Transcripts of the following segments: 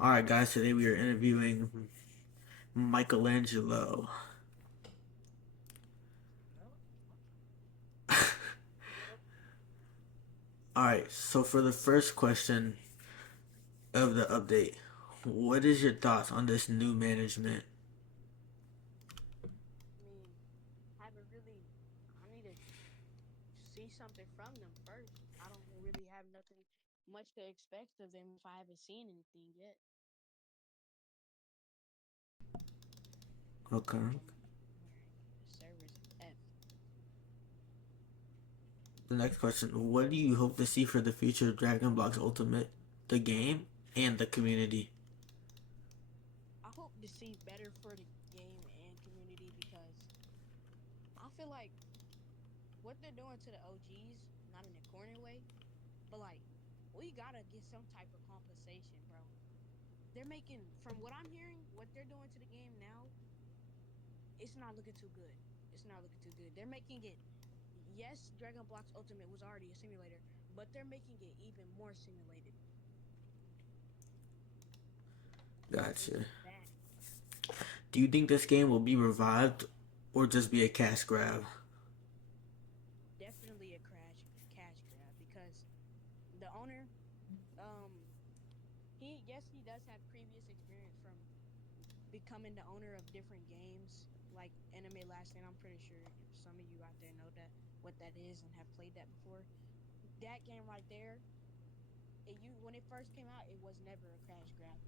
All right, guys. Today we are interviewing Michelangelo. All right. So for the first question of the update, what is your thoughts on this new management? I mean, haven't really. I need to see something from them first. I don't really have nothing much to expect of them if I haven't seen anything yet. Okay. All right, the server's F. The next question: what do you hope to see for the future of Dragon Blocks Ultimate, the game, and the community? I hope to see better for the game and community because I feel like what they're doing to the OGs, not in a corner way, but like we gotta get some type of compensation, bro. They're making, from what I'm hearing, what they're doing to the game now, it's not looking too good. It's not looking too good. They're making it, yes, Dragon Blocks Ultimate was already a simulator, but they're making it even more simulated. It's Gotcha. bad. Do you think this game will be revived or just be a cash grab? Definitely a cash grab because the owner, um, he, yes, he does have previous experience from becoming the owner of different games like Anime Last Stand. I'm pretty sure some of you out there know that what that is and have played that before. That game right there, you when it first came out, it was never a crash grab.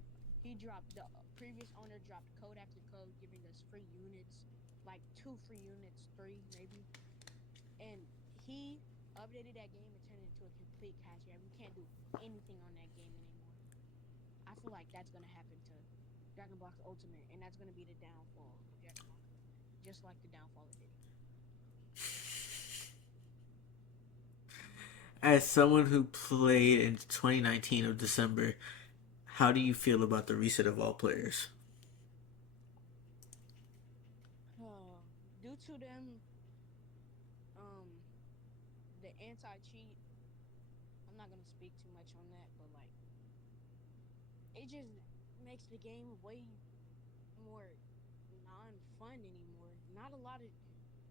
He dropped the previous owner dropped code after code, giving us free units, like two free units, three maybe, and he updated that game and turned it into a complete cash grab. You can't do anything on that game anymore. I feel like that's gonna happen to Dragon Ball Ultimate, and that's gonna be the downfall of Dragon Ball Ultimate, just like the downfall of Diddy. As someone who played in 2019 of December, how do you feel about the reset of all players? Due to them, um, the anti cheat. I'm not gonna speak too much on that, but like it just makes the game way more non-fun anymore. Not a lot of.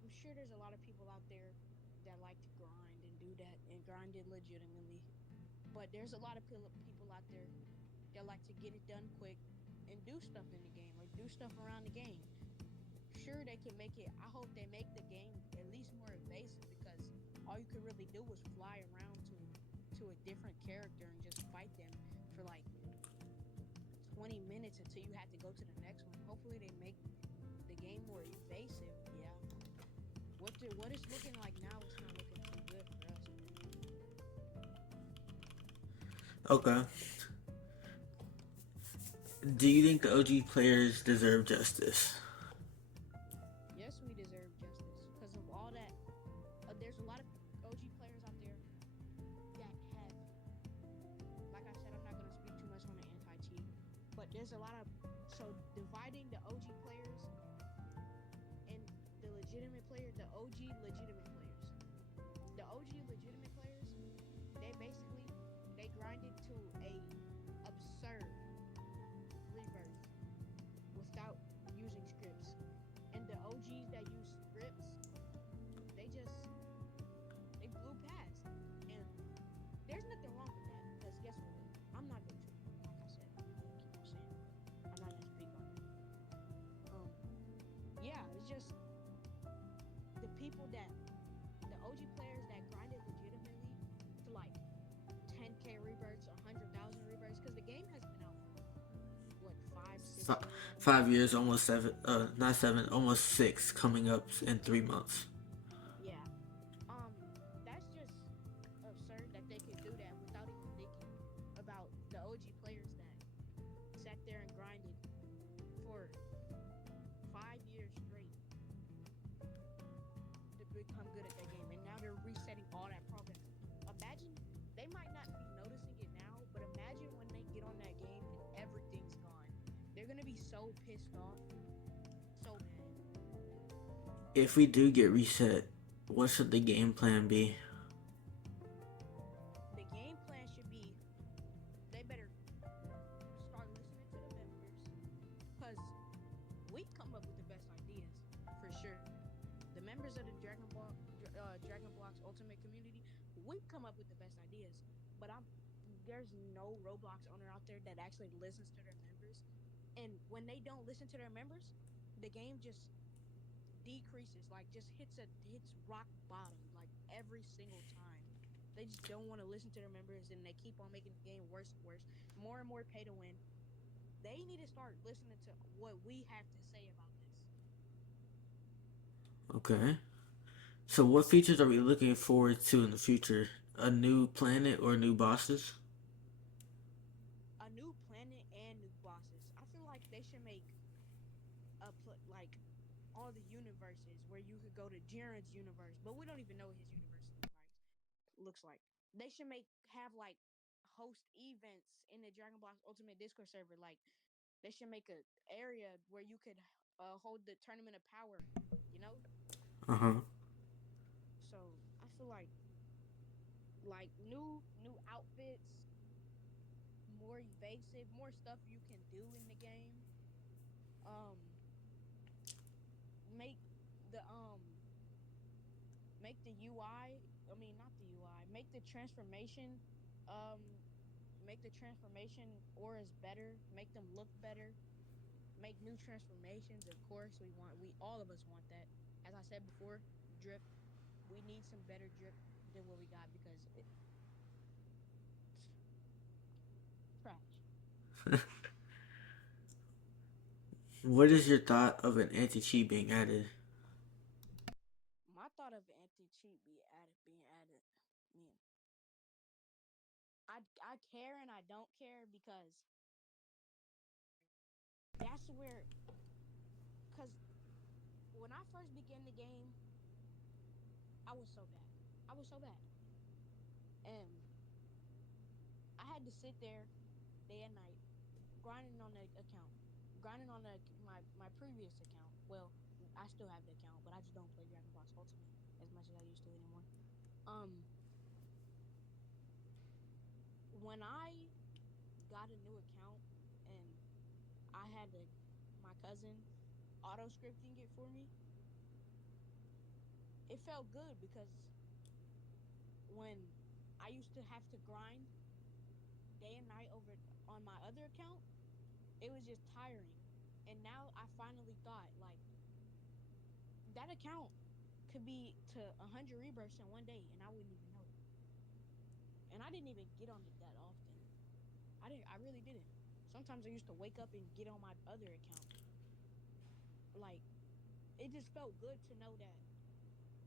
I'm sure there's a lot of people out there that like to grind and do that and grind it legitimately, but there's a lot of people out there that like to get it done quick and do stuff in the game or do stuff around the game. Sure, they can make it. I hope they make the game at least more evasive because all you could really do was fly around to a different character and just fight them for like 20 minutes until you had to go to the next one. Hopefully, they make the game more evasive. Yeah. What it's looking like now, it's not looking too good for us, man. Okay. Do you think the OG players deserve justice? Yes, we deserve justice because of all that. There's a lot of OG players out there that have, like I said, I'm not gonna speak too much on the anti-cheat, but there's a lot of, so dividing the OG players and the legitimate players, the OG legitimate players. The OG legitimate players, they basically they grinded to a absurd rebirth without using scripts. And the OGs that use scripts, they just they blew past. And there's nothing wrong with that because guess what? I'm not going to, like I said, I'm gonna keep on saying it. I'm not gonna speak on it. Um, yeah, it's just the people that the OG players that grinded legitimately to like 10K rebirths, 100,000 rebirths, because the game has been out for what 5, 6 years already. 5 years, almost seven. Not seven, almost six. Coming up in 3 months. Yeah. That's just absurd that they could do that without even thinking about the OG players that sat there and grinded for 5 years straight to become good at their game, and now they're resetting all that progress. Imagine they might not be noticing it now, but imagine when they get on that game and everything's gone. They're gonna be so pissed off, so mad. If we do get reset, what should the game plan be? The game plan should be they better start listening we come up with the best ideas for sure. The members of the Dragon Blocks Ultimate community, we come up with the best ideas. But there's no Roblox owner out there that actually listens to their members. And when they don't listen to their members, the game just decreases, like just hits rock bottom like every single time. They just don't want to listen to their members and they keep on making the game worse and worse, more and more pay to win. They need to start listening to what we have to say about this. Okay. So, what features are we looking forward to in the future? A new planet or new bosses? A new planet and new bosses. I feel like they should make like all the universes where you could go to Jaren's universe, but we don't even know what his universe looks like. They should have like host events in the Dragon Block Ultimate Discord server. Like they should make a area where you could hold the tournament of power. You know, Uh huh. so I feel like new outfits, more evasive, more stuff you can do in the game. Um, make the make the UI. I mean, not the UI. Um, make the transformation auras better. Make them look better. Make new transformations. Of course, we all of us want that. As I said before, drip. We need some better drip than what we got because it's trash. What is your thought of an anti cheat being added? My thought of anti cheat being added. I mean, I care and I don't care because that's where because when I first began the game, I was so bad. I was so bad, and I had to sit there day and night grinding on the account, grinding on my previous account. Well, I still have the account, but I just don't play Dragon Box Ultimate as much as I used to anymore. Um, when I got a new account and I had my cousin auto scripting it for me, it felt good because when I used to have to grind day and night over on my other account, it was just tiring. And now I finally thought like that account could be to 100 rebirths in one day and I wouldn't even know it. And I didn't even get on it that often. I really didn't. Sometimes I used to wake up and get on my other account. Like it just felt good to know that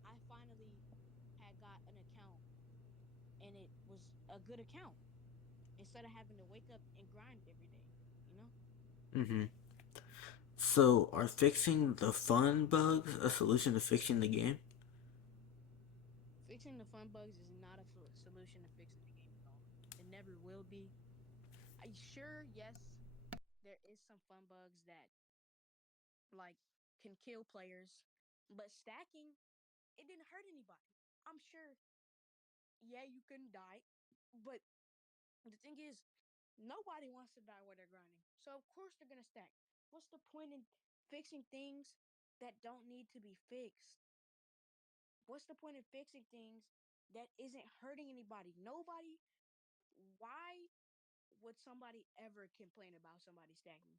I finally had got an account and it was a good account instead of having to wake up and grind every day, you know? Mm hmm. So, are fixing the fun bugs a solution to fixing the game? Fixing the fun bugs is not a solution to fixing the game at all. It never will be. I sure, yes, there is some fun bugs that like can kill players, but stacking it didn't hurt anybody. I'm sure, yeah, you couldn't die, but the thing is, nobody wants to die while they're grinding. So of course they're gonna stack. What's the point in fixing things that don't need to be fixed? What's the point in fixing things that isn't hurting anybody? Nobody. Why would somebody ever complain about somebody stacking?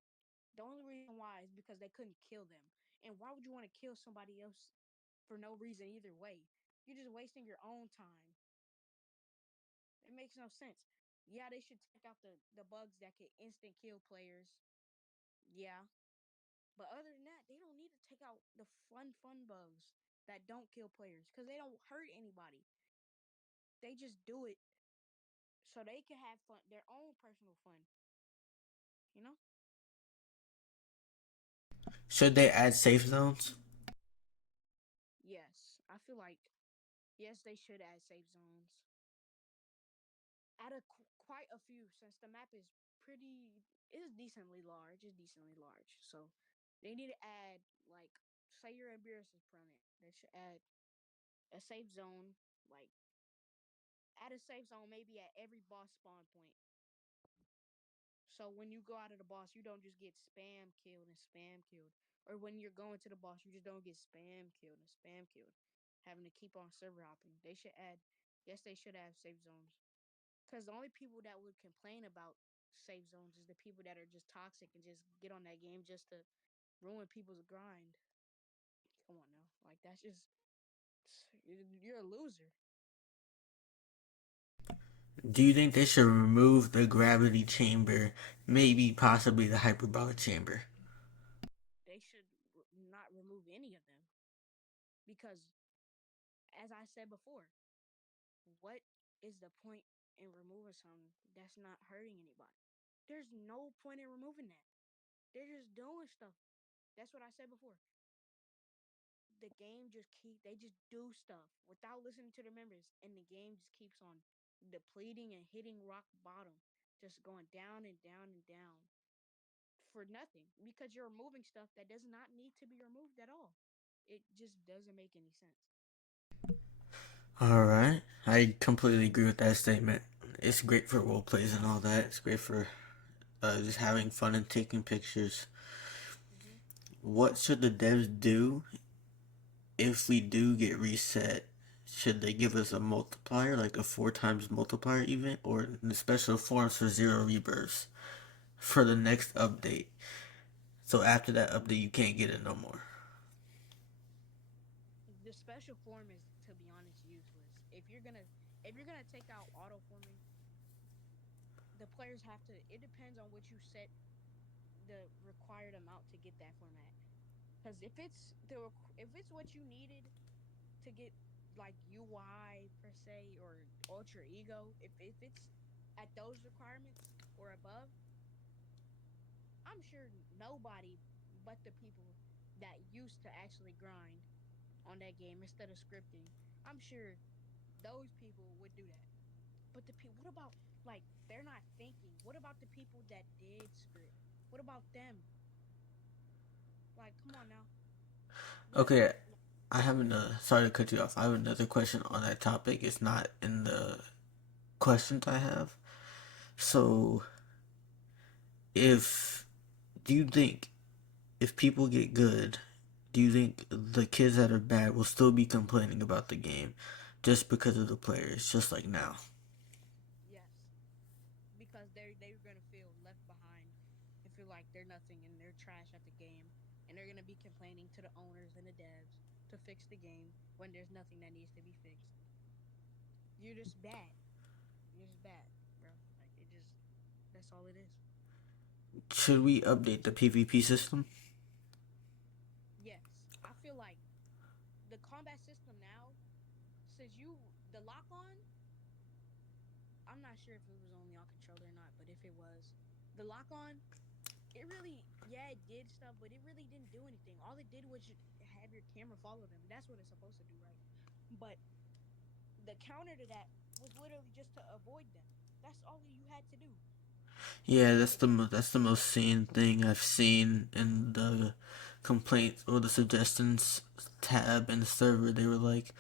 The only reason why is because they couldn't kill them. And why would you want to kill somebody else for no reason either way? You're just wasting your own time. It makes no sense. Yeah, they should take out the bugs that can instant kill players. Yeah. But other than that, they don't need to take out the fun bugs that don't kill players because they don't hurt anybody. They just do it so they can have fun, their own personal fun, you know? Should they add safe zones? Yes, I feel like, yes, they should add safe zones. Add quite a few since the map is is decently large. It's decently large. So they need to add, like, say you're in Beerus's planet. They should add a safe zone, like, add a safe zone maybe at every boss spawn point So when you go out of the boss, you don't just get spam killed and spam killed. Or when you're going to the boss, you just don't get spam killed and spam killed. Having to keep on server hopping. They should add, yes, they should have safe zones. Because the only people that would complain about safe zones is the people that are just toxic and just get on that game just to ruin people's grind. Come on now. Like, that's just, you're a loser. Do you think they should remove the gravity chamber, maybe possibly the hyperbolic chamber? They should not remove any of them. Because, as I said before, what is the point in removing something that's not hurting anybody? There's no point in removing that. They're just doing stuff. That's what I said before. The game just they just do stuff without listening to the members, and the game just keeps on depleting and hitting rock bottom, just going down and down and down for nothing because you're removing stuff that does not need to be removed at all. It just doesn't make any sense. All right, I completely agree with that statement. It's great for role plays and all that. It's great for just having fun and taking pictures. Mm-hmm. What should the devs do if we do get reset? Should they give us a multiplier, like a 4 times multiplier event, or the special forms for zero rebirths for the next update? So after that update, you can't get it no more. The special form is, to be honest, useless. If you're gonna take out auto forming, the players have to. It depends on what you set the required amount to get that format. Because if it's what you needed to get like UI per se or ultra ego, if it's at those requirements or above, I'm sure nobody but the people that used to actually grind on that game instead of scripting, I'm sure those people would do that. But the people, what about like they're not thinking? What about the people that did script? What about them? Like, come on now. What? Okay, I have another. Sorry to cut you off. I have another question on that topic. It's not in the questions I have. So, if do you think if people get good, do you think the kids that are bad will still be complaining about the game just because of the players, just like now? Yes, because they're gonna feel left behind and feel like they're nothing and they're trash at the game, and they're gonna be complaining to the owners and the devs to fix the game when there's nothing that needs to be fixed. You're just bad. You're just bad, bro. Like it just that's all it is. Should we update the PvP system? Yes, I feel like the combat system now, since the lock on, I'm not sure if it was only on controller or not, but if it was, the lock on, it really, yeah, it did stuff, but it really didn't do anything. All it did was just have your camera follow them. That's what it's supposed to do, right? But the counter to that was literally just to avoid them. That's all you had to do. Yeah, that's the most sane thing I've seen in the complaints or the suggestions tab in the server. They were like,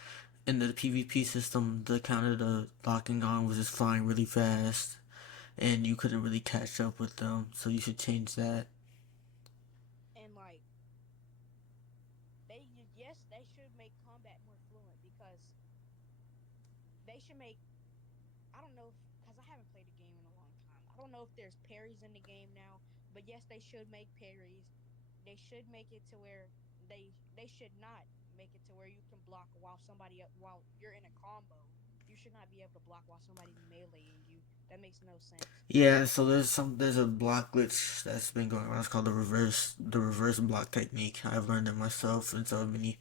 in the PvP system, the counter to locking on was just flying really fast, and you couldn't really catch up with them. So you should change that. And like they, yes, they should make combat more fluent because they should make. I don't know if because I haven't played the game in a long time. I don't know if there's parries in the game now, but yes, they should make parries. They should make it to where they should not make it to where you can block while while you're in a combo. You should not be able to block while somebody's meleeing you. That makes no sense. Yeah, so there's a block glitch that's been going around. It's called the reverse block technique. I've learned it myself and so many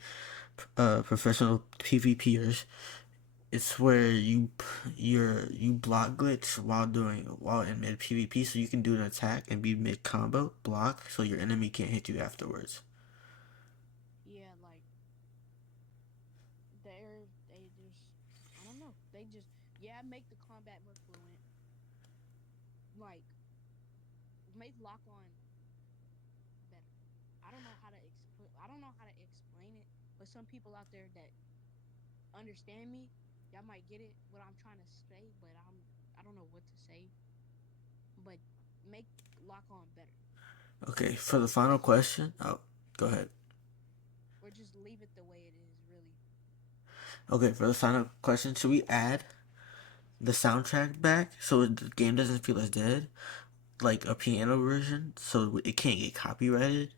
professional PvPers. It's where you block glitch while in mid PvP, so you can do an attack and be mid combo block, so your enemy can't hit you afterwards. Yeah, like they just I don't know. They just yeah make the combat more fluent. Like make lock on better. I don't know how to explain it, but some people out there that understand me, y'all might get it what I'm trying to say, but I don't know what to say. But make lock on better, Okay, for the final question, oh, go ahead. or just leave it the way it is. Really, Okay, for the final question, should we add the soundtrack back so the game doesn't feel as dead, like a piano version, so it can't get copyrighted?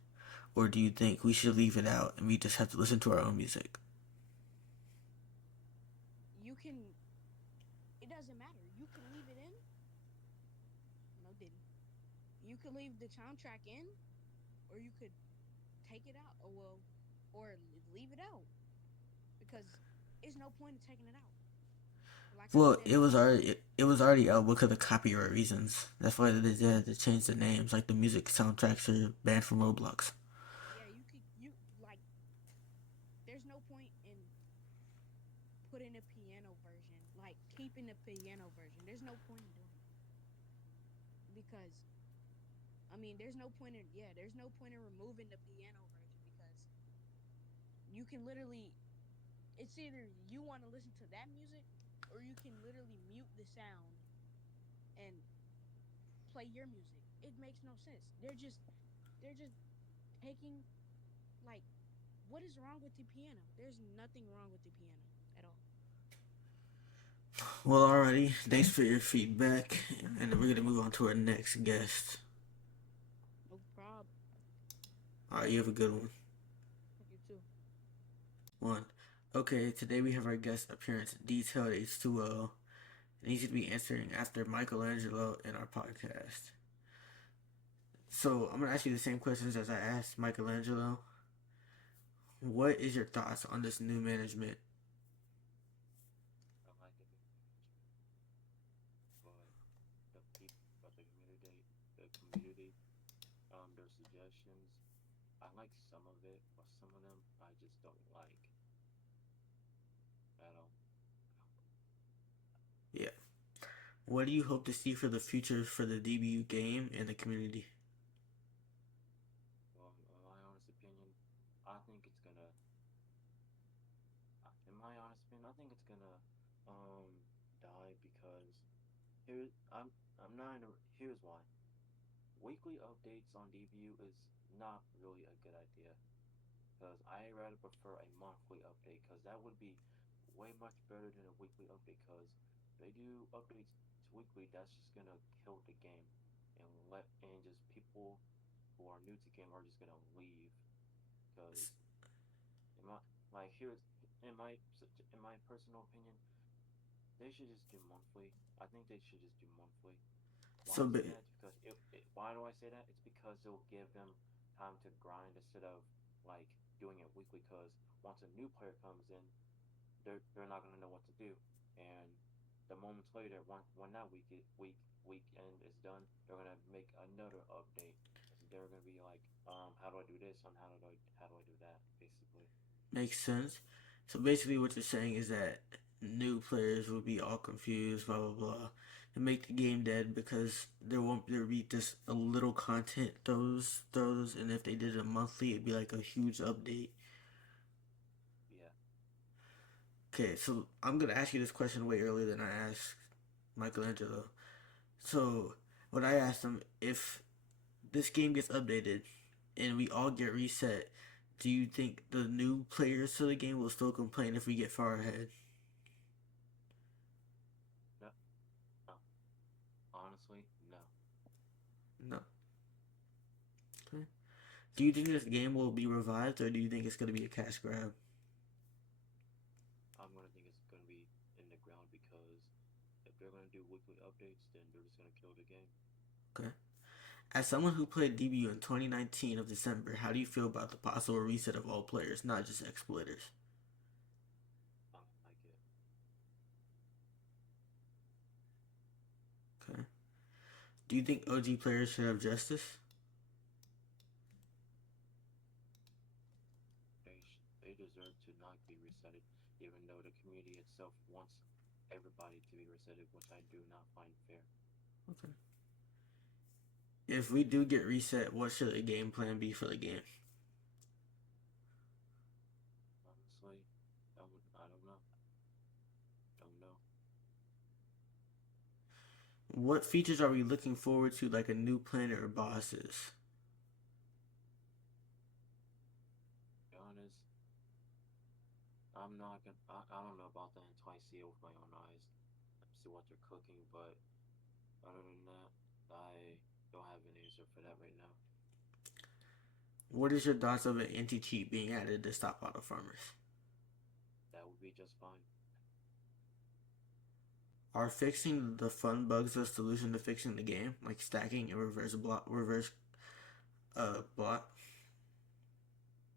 Or do you think we should leave it out and we just have to listen to our own music? you can. It doesn't matter. You can leave it in. No diddy. You could leave the soundtrack in, or you could take it out. Or well, or leave it out because there's no point in taking it out. Like I Well, said, it was already out because of copyright reasons. That's why they had to change the names. Like the music soundtracks are banned from Roblox. yeah, you like. There's no point in putting a piano version, like keeping the piano version. There's no point in doing that because there's no point in there's no point in removing the piano version because you can literally it's either you want to listen to that music or you can literally mute the sound and play your music. It makes no sense. They're just taking like what is wrong with the piano? There's nothing wrong with the piano at all. Well, alrighty. Thanks for your feedback, and we're gonna move on to our next guest. No problem. All right, you have a good one. You too. One. Okay, today we have our guest appearance, Detailed H2O, and he's gonna be answering after Michelangelo in our podcast. So I'm gonna ask you the same questions as I asked Michelangelo. What is your thoughts on this new management? I like the new management, but the community, their suggestions. I like some of it, but some of them I just don't like at all. Yeah. What do you hope to see for the future for the DBU game and the community? Well, in my honest opinion, I think it's gonna. In my honest opinion, I think it's gonna die because here I'm not in a, here's why. Weekly updates on DBU is not really a good idea because I rather prefer a monthly update because that would be way much better than a weekly update because they do updates weekly that's just gonna kill the game and just people who are new to the game are just gonna leave because in my like here's in my personal opinion they should just do monthly. I think they should just do monthly. Why So, I say that? It's because why do I say that? It's because it'll give them time to grind instead of like doing it weekly. Because once a new player comes in, they're not gonna know what to do, and the moments later, when that weekend is done, they're gonna make another update. They're gonna be like, how do I do this? And how do I do that? Basically, makes sense. So basically, what you're saying is that new players will be all confused, blah blah blah, and make the game dead because there be just a little content those, and if they did it monthly, it'd be like a huge update. yeah. Okay, so I'm gonna ask you this question way earlier than I asked Michelangelo. So when I asked him if this game gets updated and we all get reset, do you think the new players to the game will still complain if we get far ahead? No, no. Honestly, no. No. Okay. Do you think this game will be revived, or do you think it's going to be a cash grab? I'm gonna think it's gonna be in the ground because if they're gonna do weekly updates, then they're just gonna kill the game. Okay. As someone who played DBU in 2019 of December, how do you feel about the possible reset of all players, not just exploiters? I don't like it. Okay. Do you think OG players should have justice? They deserve to not be resetted, even though the community itself wants everybody to be resetted, which I do not find fair. Okay. If we do get reset, what should the game plan be for the game? Honestly, I don't know. Don't know. What features are we looking forward to, like a new planet or bosses? To be honest, I'm not gonna. I don't know about that until I see it with my own eyes. See what they're cooking, but other than that, I don't have an answer for that right now. What is your thoughts of an anti-cheat being added to stop auto farmers? That would be just fine. Are fixing the fun bugs the solution to fixing the game, like stacking and reverse block?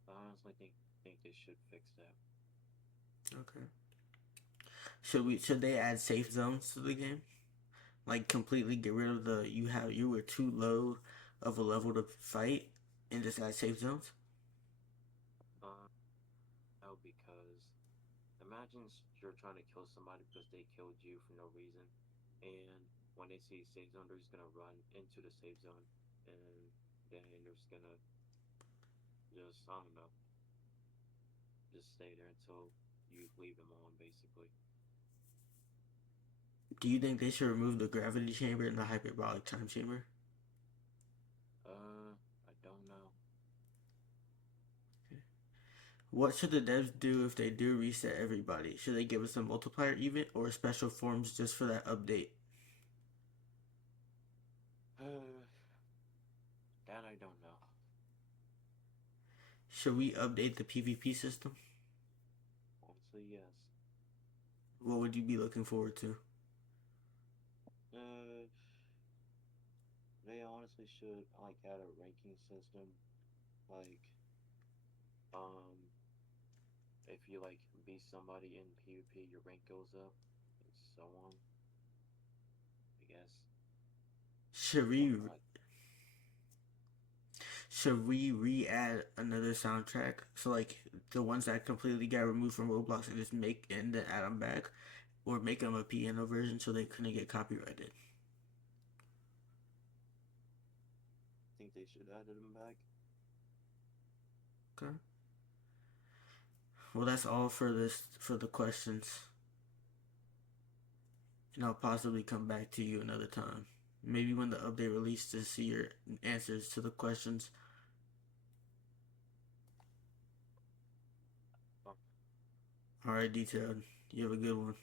I honestly think they should fix that. Okay. Should they add safe zones to the game? Like completely get rid of the you were too low of a level to fight and just add safe zones? Uh, no, because imagine you're trying to kill somebody because they killed you for no reason, and when they see a safe zone, they're just gonna run into the safe zone, and then they're just gonna just I don't know, just stay there until you leave them alone, basically. Do you think they should remove the gravity chamber and the hyperbolic time chamber? I don't know. What should the devs do if they do reset everybody? Should they give us a multiplier event or special forms just for that update? That I don't know. Should we update the PvP system? Honestly, yes. What would you be looking forward to? Uh, they honestly should like add a ranking system, like um, if you like beat somebody in PvP, your rank goes up, and so on. I guess Should something we like should we re-add another soundtrack? So like the ones that completely got removed from Roblox and just make and then add them back, or make them a piano version so they couldn't get copyrighted. think they should add them back. Okay. Well, that's all for the questions, and I'll possibly come back to you another time. Maybe when the update releases to see your answers to the questions. Um, All right, detailed. You have a good one.